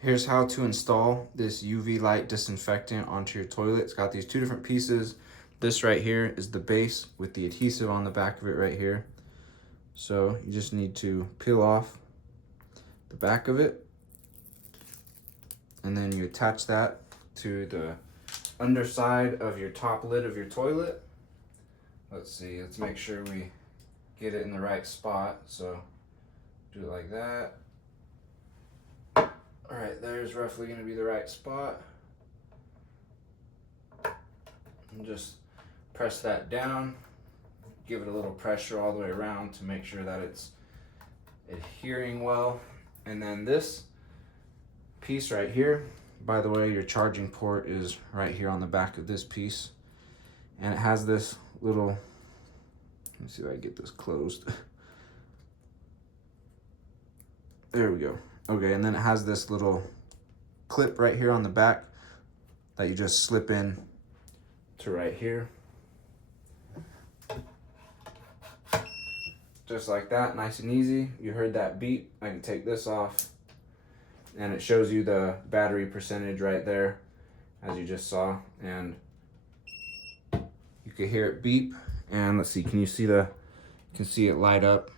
Here's how to install this UV light disinfectant onto your toilet. It's got these two different pieces. This right here is the base with the adhesive on the back of it right here. So you just need to peel off the back of it, and then you attach that to the underside of your top lid of your toilet. Let's see, let's make sure we get it in the right spot. So do it like that. All right, there's roughly going to be the right spot. And just press that down. Give it a little pressure all the way around to make sure that it's adhering well. And then this piece right here, by the way, your charging port is right here on the back of this piece. And it has this little, let me see if I can get this closed. There we go. Okay, and then it has this little clip right here on the back that you just slip in to right here. Just like that, nice and easy. You heard that beep. I can take this off, and it shows you the battery percentage right there, as you just saw. And you can hear it beep. And let's see, can you see it light up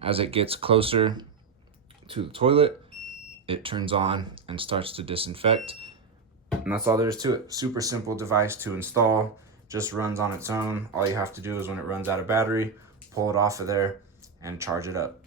as it gets closer to the toilet? It turns on and starts to disinfect. And that's all there is to it. Super simple device to install. Just runs on its own. All you have to do is when it runs out of battery, pull it off of there and charge it up.